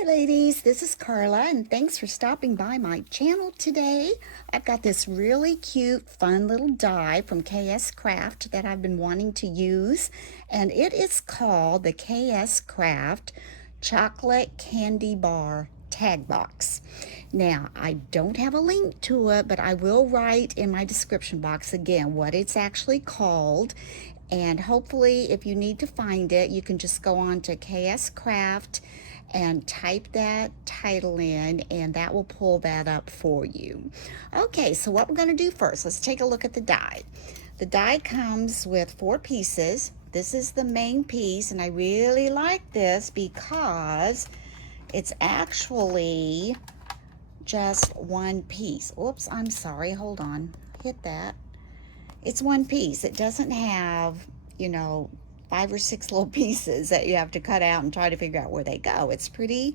Hi ladies, this is Carla and thanks for stopping by my channel today. I've got this really cute, fun little die from KS Craft that I've been wanting to use, and it is called the KS Craft Chocolate Candy Bar Tag Box. Now, I don't have a link to it, but I will write in my description box again what it's actually called. And hopefully, if you need to find it, you can just go on to KS Craft and type that title in, and that will pull that up for you. Okay, so what we're going to do first, let's take a look at the die. The die comes with 4 pieces. This is the main piece, and I really like this because it's actually just one piece. Oops, I'm sorry, hold on, hit that. It's one piece. It doesn't have, 5 or 6 little pieces that you have to cut out and try to figure out where they go. It's pretty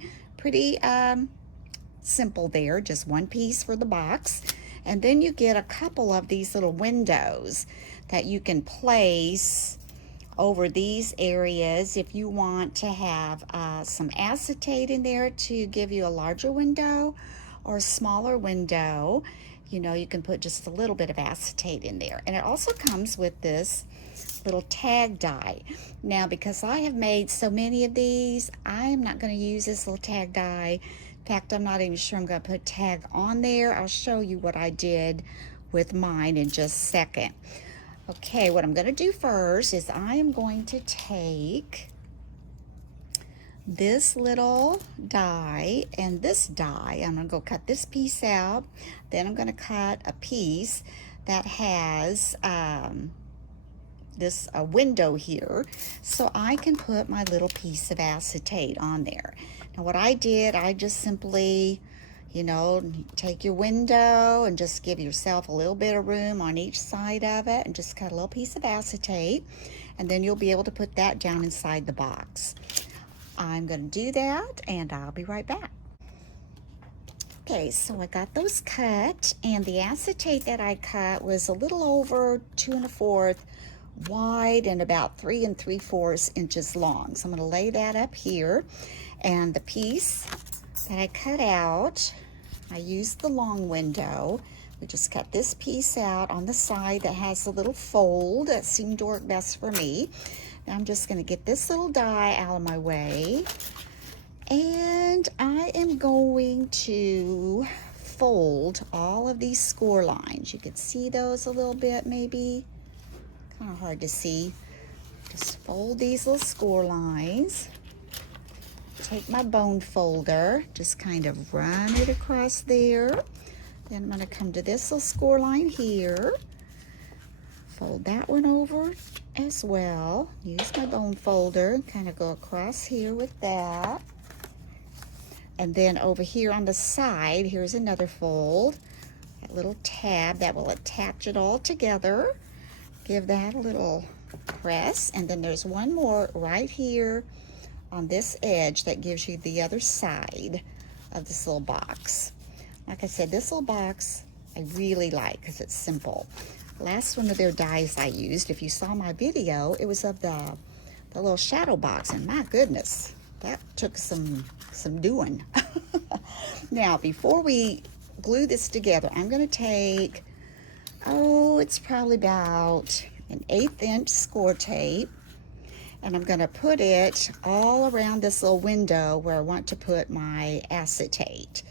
simple there, just one piece for the box. And then you get a couple of these little windows that you can place over these areas if you want to have some acetate in there to give you a larger window or a smaller window. You can put just a little bit of acetate in there. And it also comes with this little tag die. Now, because I have made so many of these, I am not going to use this little tag die. In fact, I'm not even sure I'm going to put tag on there. I'll show you what I did with mine in just a second. Okay, what I'm going to do first is I am going to take this little die and this die. I'm going to go cut this piece out. Then I'm going to cut a piece that has this window here so I can put my little piece of acetate on there. Now what I did, I just simply take your window and just give yourself a little bit of room on each side of it and just cut a little piece of acetate, and then you'll be able to put that down inside the box. I'm going to do that and I'll be right back. Okay, so I got those cut, and the acetate that I cut was a little over 2 1/4 wide and about 3 3/4 inches long. So I'm going to lay that up here, and the piece that I cut out, I used the long window. We just cut this piece out on the side that has a little fold that seemed to work best for me. Now I'm just going to get this little die out of my way, and I am going to fold all of these score lines. You can see those a little bit, maybe. Kind of hard to see. Just fold these little score lines. Take my bone folder, just kind of run it across there. Then I'm going to come to this little score line here. Fold that one over as well. Use my bone folder, kind of go across here with that. And then over here on the side, here's another fold. That little tab that will attach it all together. Give that a little press. And then there's one more right here on this edge that gives you the other side of this little box. Like I said, this little box I really like because it's simple. Last one of their dies I used, if you saw my video, it was of the little shadow box, and my goodness, that took some doing. Now, before we glue this together, I'm going to take, it's probably about an 1/8 inch score tape, and I'm going to put it all around this little window where I want to put my acetate.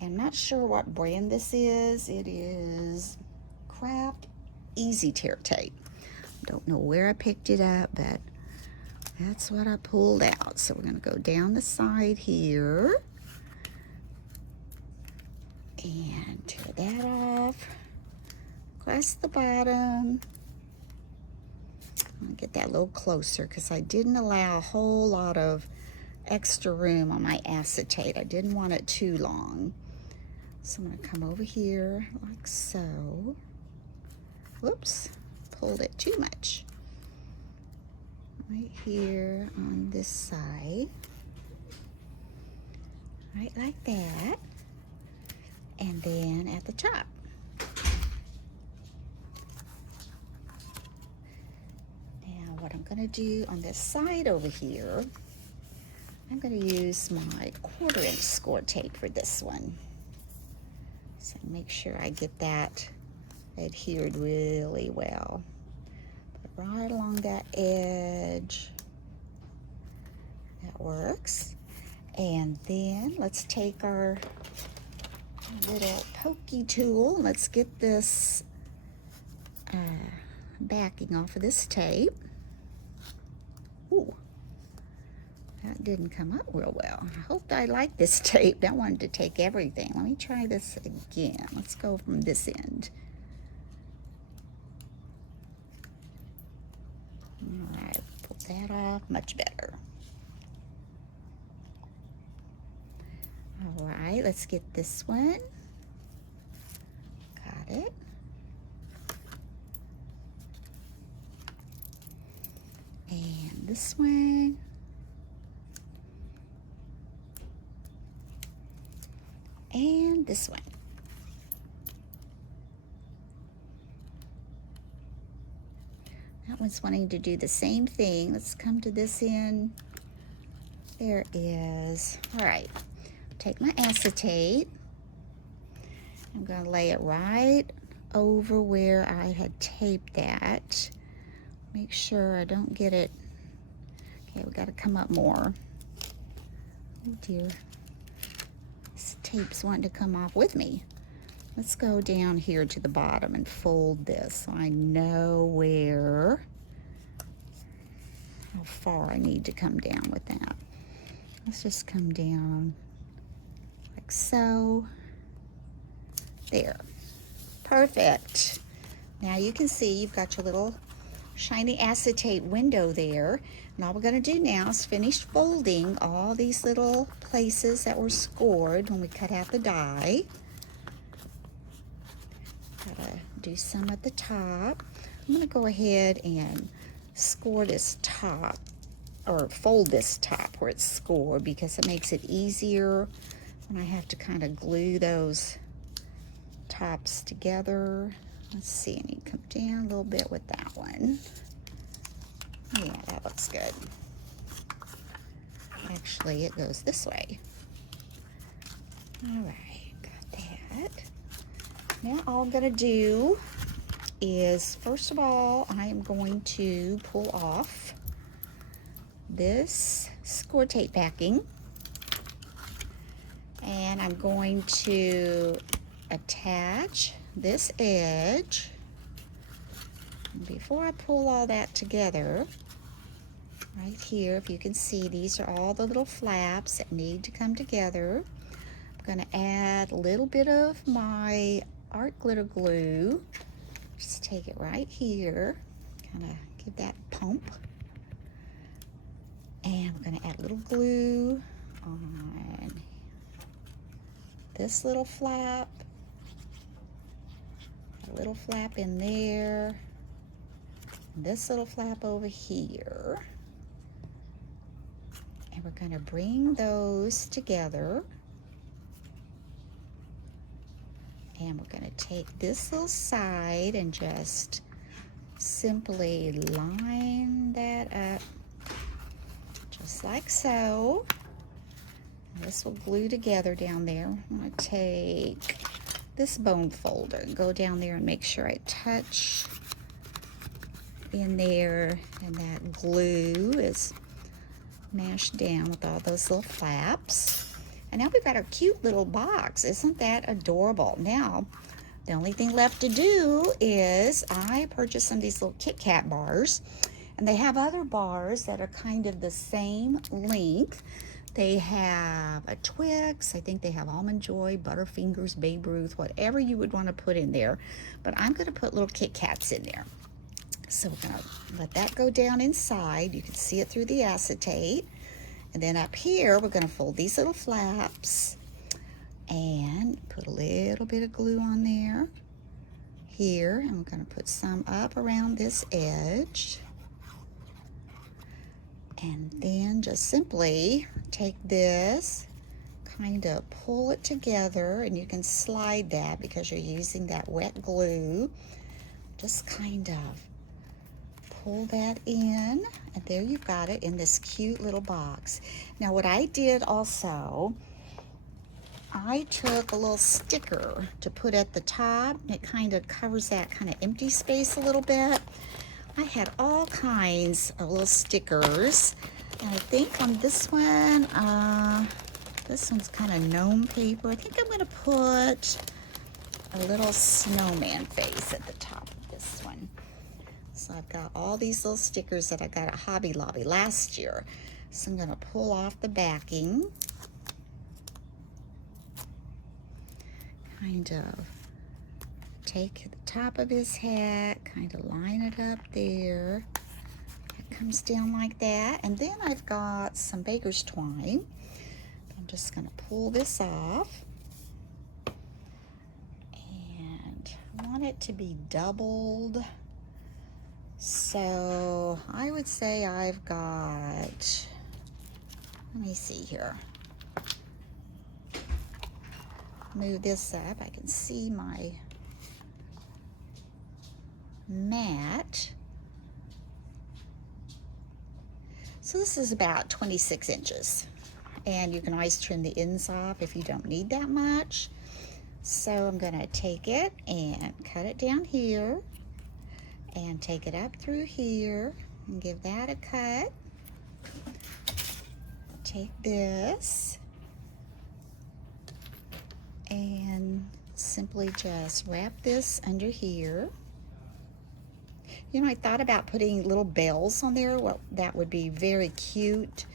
I'm not sure what brand this is. It is Craft Easy Tear Tape. Don't know where I picked it up, but that's what I pulled out. So we're going to go down the side here and tear that off, across the bottom. I'll get that a little closer because I didn't allow a whole lot of extra room on my acetate. I didn't want it too long. So I'm going to come over here like so. Whoops, pulled it too much. Right here on this side. Right like that. And then at the top. Now what I'm going to do on this side over here, I'm going to use my 1/4" score tape for this one. So make sure I get that adhered really well. Put it right along that edge. That works. And then let's take our little pokey tool. Let's get this backing off of this tape. Ooh, that didn't come up real well. I hope I like this tape. I wanted to take everything. Let me try this again. Let's go from this end. All right, pull that off, much better. All right, let's get this one. Got it. And this one. And this one. That one's wanting to do the same thing. Let's come to this end. There it is. All right, take my acetate. I'm going to lay it right over where I had taped that. Make sure I don't get it. Okay, we got to come up more. Oh dear. This tape's wanting to come off with me. Let's go down here to the bottom and fold this so I know how far I need to come down with that. Let's just come down like so. There. Perfect. Now you can see you've got your little shiny acetate window there. And all we're going to do now is finish folding all these little places that were scored when we cut out the die. Gotta do some at the top. I'm going to go ahead and score this top, or fold this top where it's scored, because it makes it easier when I have to kind of glue those tops together. Let's see, I need to come down a little bit with that one. Yeah, that looks good. Actually, it goes this way. All right, got that. Now all I'm gonna do is, first of all, I am going to pull off this score tape backing, and I'm going to attach this edge. And before I pull all that together, right here, if you can see, these are all the little flaps that need to come together. I'm going to add a little bit of my art glitter glue. Just take it right here, kind of give that pump. And we're going to add a little glue on this little flap, a little flap in there, and this little flap over here. And we're going to bring those together. And we're going to take this little side and just simply line that up, just like so. And this will glue together down there. I'm going to take this bone folder and go down there and make sure I touch in there, and that glue is mashed down with all those little flaps. And now we've got our cute little box. Isn't that adorable? Now, the only thing left to do is I purchased some of these little Kit Kat bars, and they have other bars that are kind of the same length. They have a Twix, I think they have Almond Joy, Butterfingers, Babe Ruth, whatever you would want to put in there. But I'm going to put little Kit Kats in there. So we're going to let that go down inside. You can see it through the acetate. And then up here, we're going to fold these little flaps and put a little bit of glue on there, here. And we're going to put some up around this edge. And then just simply take this, kind of pull it together, and you can slide that because you're using that wet glue. Just kind of pull that in, and there you've got it in this cute little box. Now what I did also, I took a little sticker to put at the top. It kind of covers that kind of empty space a little bit. I had all kinds of little stickers, and I think on this one's kind of gnome paper. I think I'm going to put a little snowman face at the top of this one. So I've got all these little stickers that I got at Hobby Lobby last year. So I'm going to pull off the backing. Kind of take the top of his hat, kind of line it up there. It comes down like that. And then I've got some baker's twine. I'm just going to pull this off. And I want it to be doubled. So I would say I've got, let me see here. Move this up. I can see my mat. So this is about 26 inches. And you can always trim the ends off if you don't need that much. So I'm going to take it and cut it down here. And take it up through here and give that a cut. Take this and simply just wrap this under here. You know, I thought about putting little bells on there. Well, that would be very cute,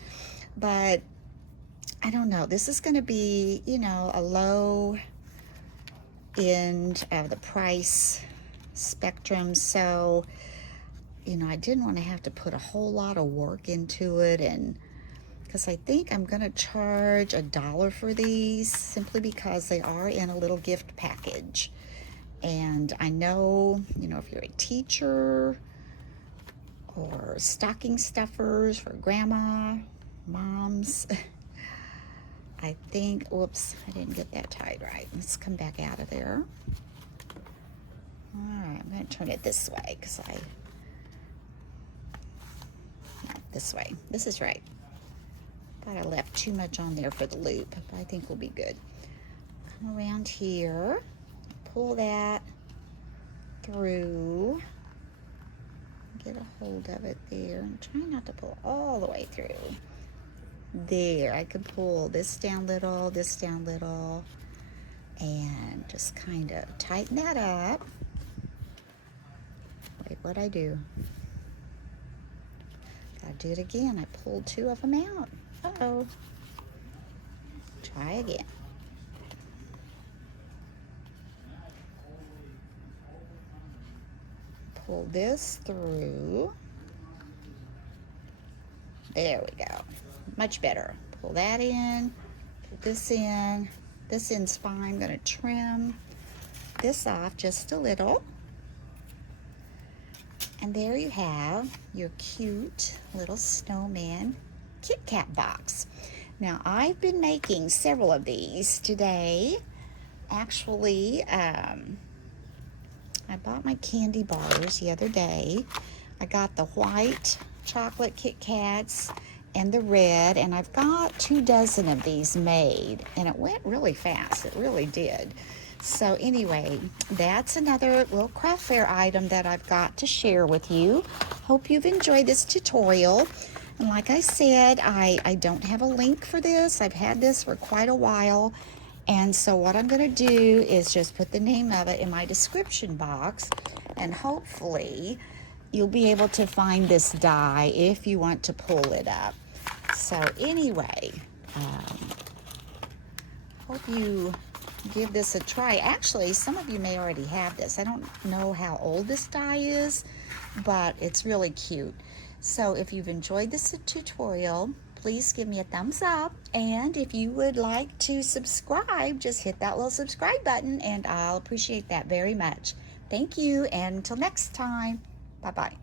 but I don't know. This is going to be, you know, a low end of the price spectrum, so you know, I didn't want to have to put a whole lot of work into it, and because I think I'm going to charge $1 for these simply because they are in a little gift package. And I know, you know, if you're a teacher or stocking stuffers for grandma, moms, I think, whoops, I didn't get that tied right. Let's come back out of there. All right, I'm going to turn it this way because no, this way. This is right. Thought I left too much on there for the loop, but I think we'll be good. Come around here, pull that through, get a hold of it there. I'm trying not to pull all the way through. There, I could pull this down little, and just kind of tighten that up. Wait, what'd I do? Gotta do it again. I pulled 2 of them out. Uh-oh. Try again. Pull this through. There we go. Much better. Pull that in. Put this in. This end's fine. I'm going to trim this off just a little. And there you have your cute little snowman Kit Kat box. Now, I've been making several of these today. Actually, I bought my candy bars the other day. I got the white chocolate Kit Kats and the red, and I've got 24 of these made, and it went really fast. It really did. So anyway, that's another little craft fair item that I've got to share with you. Hope you've enjoyed this tutorial. And like I said, I don't have a link for this. I've had this for quite a while. And so what I'm going to do is just put the name of it in my description box. And hopefully you'll be able to find this die if you want to pull it up. So anyway, hope you give this a try. Actually, some of you may already have this. I don't know how old this die is, but it's really cute. So if you've enjoyed this tutorial, please give me a thumbs up. And if you would like to subscribe, just hit that little subscribe button and I'll appreciate that very much. Thank you, and until next time, bye-bye.